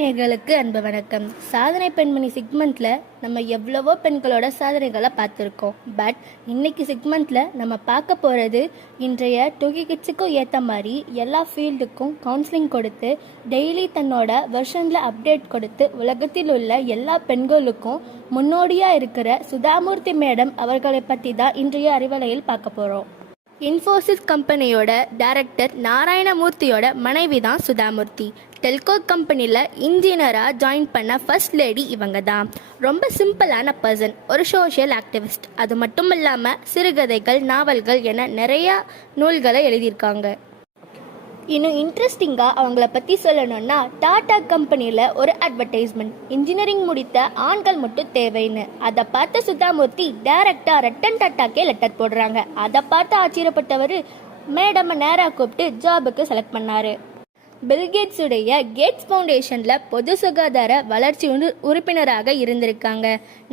நேயர்களுக்கு அன்பு வணக்கம். சாதனை பெண்மணி செக்மெண்ட்ல நம்ம எவ்வளவோ பெண்களோட சாதனைகளை பார்த்துருக்கோம். பட் இன்னைக்கு செக்மெண்ட்ல நம்ம பார்க்க போறது இன்றைய டூகி கிட்ஸுக்கும் ஏற்ற மாதிரி எல்லா ஃபீல்டுக்கும் கவுன்சிலிங் கொடுத்து டெய்லி தன்னோட வெர்ஷன்ல அப்டேட் கொடுத்து உலகத்தில் உள்ள எல்லா பெண்களுக்கும் முன்னோடியாக இருக்கிற சுதாமூர்த்தி மேடம் அவர்களை பற்றி தான் இன்றைய அறிவலையில் பார்க்க போகிறோம். இன்ஃபோசிஸ் கம்பெனியோட டைரக்டர் நாராயணமூர்த்தியோட மனைவி தான் சுதாமூர்த்தி. டெல்கோ கம்பெனியில் இன்ஜினியராக ஜாயின் பண்ண ஃபர்ஸ்ட் லேடி இவங்க தான். ரொம்ப சிம்பிளான பர்சன், ஒரு சோஷியல் ஆக்டிவிஸ்ட். அது மட்டும் இல்லாமல் சிறுகதைகள், நாவல்கள் என நிறையா நூல்களை எழுதியிருக்காங்க. இன்னும் இன்ட்ரெஸ்டிங்காக அவங்கள பற்றி சொல்லணும்னா, டாடா கம்பெனியில் ஒரு அட்வர்டைஸ்மெண்ட், இன்ஜினியரிங் முடித்த ஆண்கள் மட்டும் தேவைன்னு. அதை பார்த்த சுதாமூர்த்தி டைரக்டாக ரட்டன் டாட்டாக்கே லெட்டர் போடுறாங்க. அதை பார்த்து ஆச்சரியப்பட்டவர் மேடம் நேராக கூப்பிட்டு ஜாபுக்கு செலக்ட் பண்ணார். பில்கேட்ஸுடைய கேட்ஸ் ஃபவுண்டேஷனில் பொது சுகாதார வளர்ச்சி உறுப்பினராக இருந்திருக்காங்க.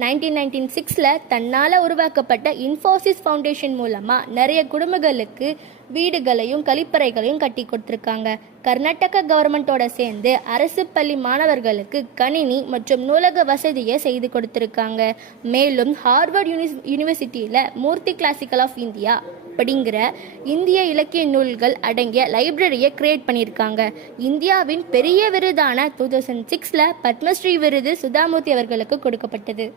1996 தன்னால் உருவாக்கப்பட்ட இன்ஃபோசிஸ் ஃபவுண்டேஷன் மூலமாக நிறைய குடும்பங்களுக்கு வீடுகளையும் கழிப்பறைகளையும் கட்டி கொடுத்துருக்காங்க. கர்நாடக கவர்மெண்ட்டோட சேர்ந்து அரசு பள்ளி மாணவர்களுக்கு கணினி மற்றும் நூலக வசதியை செய்து கொடுத்துருக்காங்க. மேலும் ஹார்வர்ட் யூனிவர்சிட்டியில் மூர்த்தி கிளாசிக்கல் ஆஃப் இந்தியா அப்படிங்கிற இந்திய இலக்கிய நூல்கள் அடங்கிய லைப்ரரியை கிரியேட் பண்ணியிருக்காங்க. இந்தியாவின் பெரிய விருதான 2006 பத்மஸ்ரீ விருது சுதாமூர்த்தி அவர்களுக்கு கொடுக்கப்பட்டது.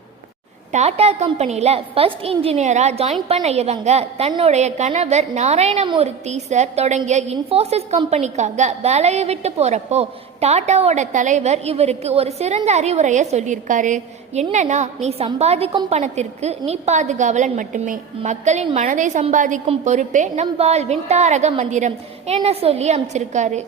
டாடா கம்பெனியில் ஃபர்ஸ்ட் இன்ஜினியராக ஜாயின் பண்ண இவங்க தன்னுடைய கணவர் நாராயணமூர்த்தி சார் தொடங்கிய இன்ஃபோசிஸ் கம்பெனிக்காக வேலையை விட்டு போகிறப்போ டாட்டாவோட தலைவர் இவருக்கு ஒரு சிறந்த அறிவுரையை சொல்லியிருக்காரு. என்னன்னா, நீ சம்பாதிக்கும் பணத்திற்கு நீ பாதுகாவலன் மட்டுமே, மக்களின் மனதை சம்பாதிக்கும் பொறுப்பே நம் வாழ்வின் தாரக மந்திரம் என சொல்லி அமைச்சிருக்காரு.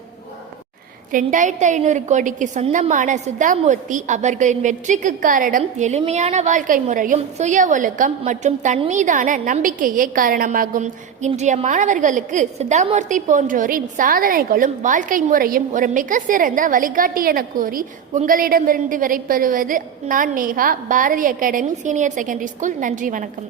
2500 கோடிக்கு சொந்தமான சுதாமூர்த்தி அவர்களின் வெற்றிக்கு காரணம் எளிமையான வாழ்க்கை முறையும் சுய ஒழுக்கம் மற்றும் தன்மீதான நம்பிக்கையே காரணமாகும். இன்றைய மாணவர்களுக்கு சுதாமூர்த்தி போன்றோரின் சாதனைகளும் வாழ்க்கை முறையும் ஒரு மிக சிறந்த வழிகாட்டி என கூறி உங்களிடமிருந்து விடைபெறுவது நான் Neha, Bharathi academy senior secondary school. நன்றி, வணக்கம்.